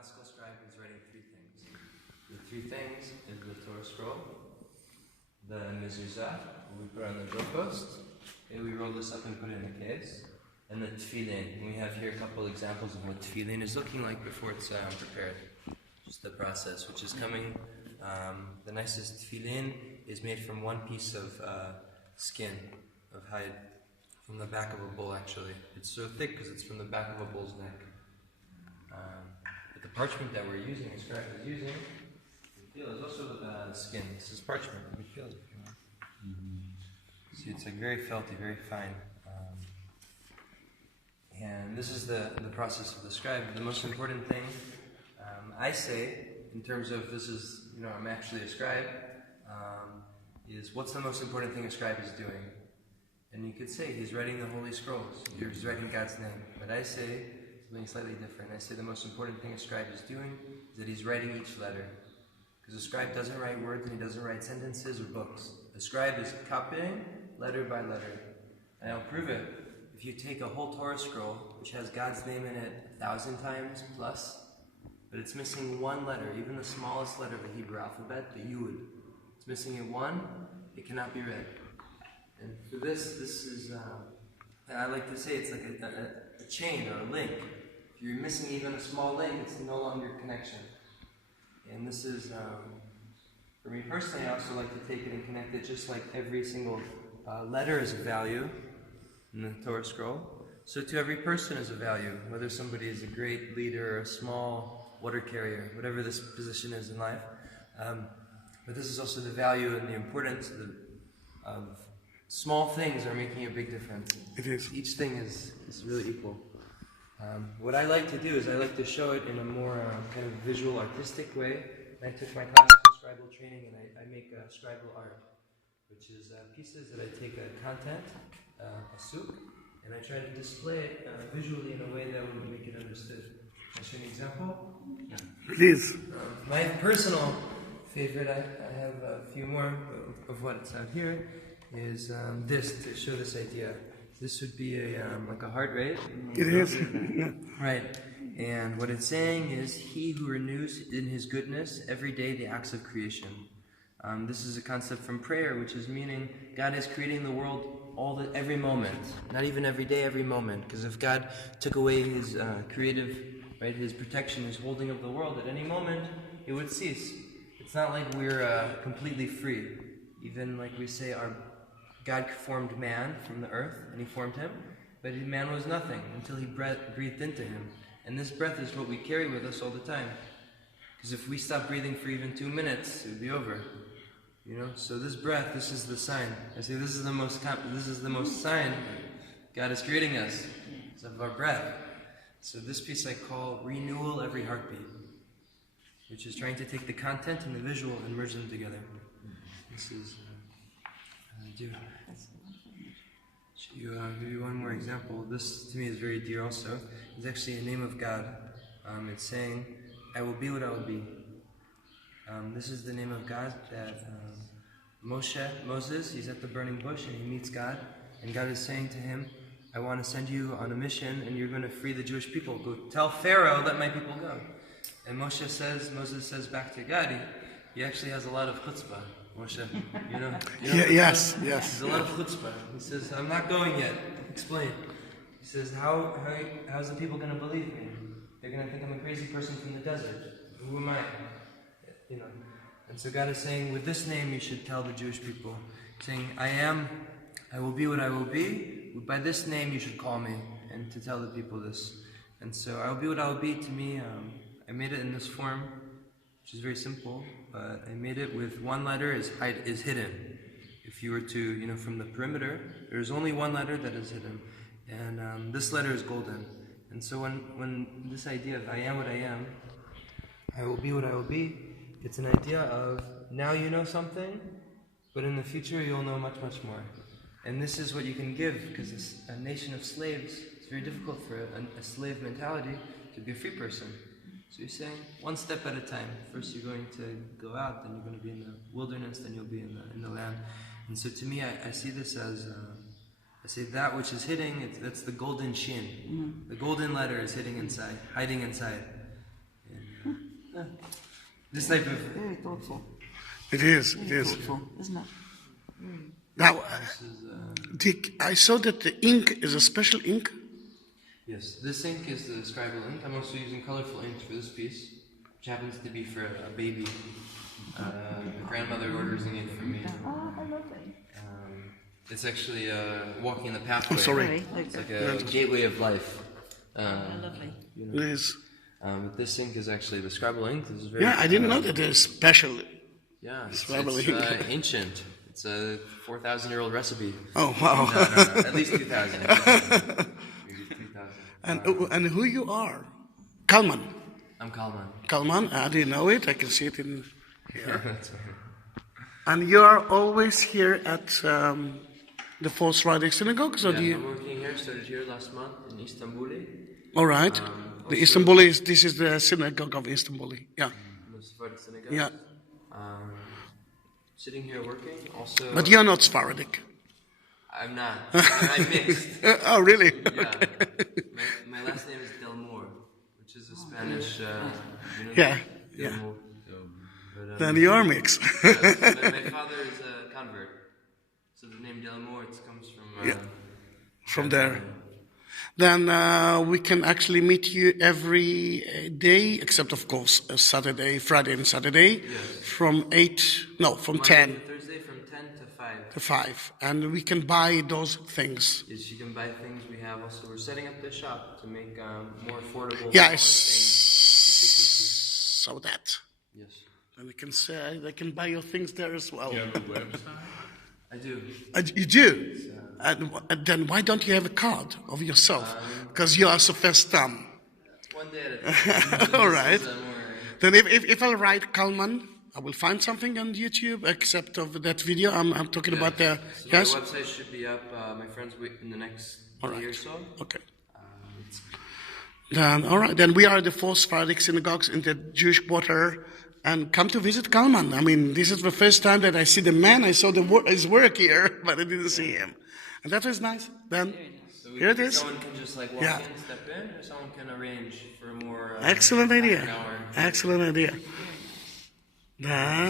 classical scribe is writing three things. The three things is the Torah scroll, the mezuzah, we put on the doorpost, and we roll this up and put it in a case, and the tefillin. We have here a couple examples of what tefillin is looking like before it's prepared. Just the process, which is coming. The nicest tefillin is made from one piece of skin, of hide, from the back of a bull actually. It's so thick because it's from the back of a bull's neck. But the parchment that we're using, the scribe is using, you feel is also skin. This is parchment. You can feel it if you want. See, it's like very felty, very fine. And this is the process of the scribe. The most important thing, I say, in terms of this is, I'm actually a scribe, is what's the most important thing a scribe is doing? And you could say he's writing the Holy Scrolls, he's writing God's name. But I say something slightly different. I say the most important thing a scribe is doing is that he's writing each letter. Because a scribe doesn't write words and he doesn't write sentences or books. A scribe is copying letter by letter. And I'll prove it. If you take a whole Torah scroll, which has God's name in it 1,000 times plus, but it's missing one letter, even the smallest letter of the Hebrew alphabet, the Yud. It's missing it one, it cannot be read. And for this is, I like to say it's like a chain or a link. If you're missing even a small link, it's no longer a connection. And this is, for me personally, I also like to take it and connect it just like every single letter is a value in the Torah scroll. So to every person is a value, whether somebody is a great leader or a small water carrier, whatever this position is in life. But this is also the value and the importance of small things are making a big difference. It is. Each thing is really equal. What I like to do is I like to show it in a more kind of visual, artistic way. I took my classical scribal training and I make a scribal art, which is pieces that I take a content, a suk, and I try to display it visually in a way that would make it understood. Can I show you an example? Yeah. Please. My personal favorite, I have a few more of what's out here, is this, to show this idea. This would be like a heart rate. It is. Right. And what it's saying is, he who renews in his goodness every day the acts of creation. This is a concept from prayer, which is meaning God is creating the world every moment. Not even every day, every moment. Because if God took away his creative, right, his protection, his holding of the world at any moment, it would cease. It's not like we're completely free. Even like we say, God formed man from the earth, and he formed him, but man was nothing until he breathed into him. And this breath is what we carry with us all the time. Because if we stop breathing for even 2 minutes, it would be over. So this breath, this is the sign. I say this is the most sign God is creating us, is of our breath. So this piece I call renewal every heartbeat, which is trying to take the content and the visual and merge them together. This is I do. Show you one more example. This to me is very dear also. It's actually a name of God. It's saying, I will be what I will be. This is the name of God that Moses, he's at the burning bush and he meets God. And God is saying to him, I want to send you on a mission and you're going to free the Jewish people. Go tell Pharaoh, let my people go. And Moses says back to God, he actually has a lot of chutzpah. Moshe, Yes. There's a lot of chutzpah. He says, I'm not going yet. Explain. He says, how's the people going to believe me? They're going to think I'm a crazy person from the desert. Who am I? And so God is saying, with this name you should tell the Jewish people, saying, I will be what I will be. By this name you should call me, and to tell the people this. And so I will be what I will be. To me, I made it in this form, which is very simple, but I made it with one letter is hidden. If you were to, from the perimeter, there's only one letter that is hidden. And this letter is golden. And so when this idea of I am what I am, I will be what I will be, it's an idea of now you know something, but in the future you'll know much, much more. And this is what you can give, because it's a nation of slaves. It's very difficult for a slave mentality to be a free person. So you're saying, one step at a time. First you're going to go out, then you're going to be in the wilderness, then you'll be in the land. And so to me, I see this as, I say that which is hidden, that's the golden shin. The golden letter is hiding inside. And This type of... Very thoughtful. It is. It Very is. thoughtful, isn't it? Now, Dick, I saw that the ink is a special ink. Yes, this ink is the scribal ink. I'm also using colorful inks for this piece, which happens to be for a baby. The grandmother orders the ink from me. Oh, how lovely. It's actually walking the pathway. I'm sorry. It's like a gateway of life. How lovely. It is. But this ink is actually the scribal ink. This is very, Yeah, I didn't know that there's special. Yeah, it's Scribal ink. ancient. It's a 4,000-year-old recipe. Oh, wow. No, at least 2,000. Maybe 3,000. And who you are? Kalman. I'm Kalman. Kalman, I didn't know it. I can see it in here. That's right. And you are always here at the Four Sephardic Synagogues, or do I'm you? working here. Started here last month in Istanbul. All right. The Istanbul is, this is the synagogue of Istanbul. Yeah. The Sephardic Synagogues. Yeah. Sitting here working. Also, But you're not Sephardic. I'm not. I'm mixed. Oh, really? Yeah. My last name is Delmoor, which is a Spanish. Yeah. Delmoor. But, Then you're mixed. my father is a convert, so the name Delmoor comes from. From there. Then we can actually meet you every day, except of course Saturday, Friday and Saturday, from 10 Monday to Thursday from 10 to 5. to 5. And we can buy those things. Yes, you can buy things we have. Also, we're setting up the shop to make more affordable. Yeah, I more saw that. Yes, And they can say, they can buy your things there as well. Do you have a website? I do. You do? And then why don't you have a card of yourself? Because you are so first time. One day at a time. All right. This is, Then if I write Kalman, I will find something on YouTube except of that video I'm talking about there. So Yes? my website should be up, my friends, in the next year or so. Okay. It's Then, all right. Then we are the Four Sephardic Synagogues in the Jewish Quarter. And come to visit Kalman. I mean, this is the first time that I see the man. I saw his work here, but I didn't see him. And that was nice. Then, here it is. Someone can just like walk in, step in, or someone can arrange for a more Excellent idea. half an hour. Excellent idea. Then,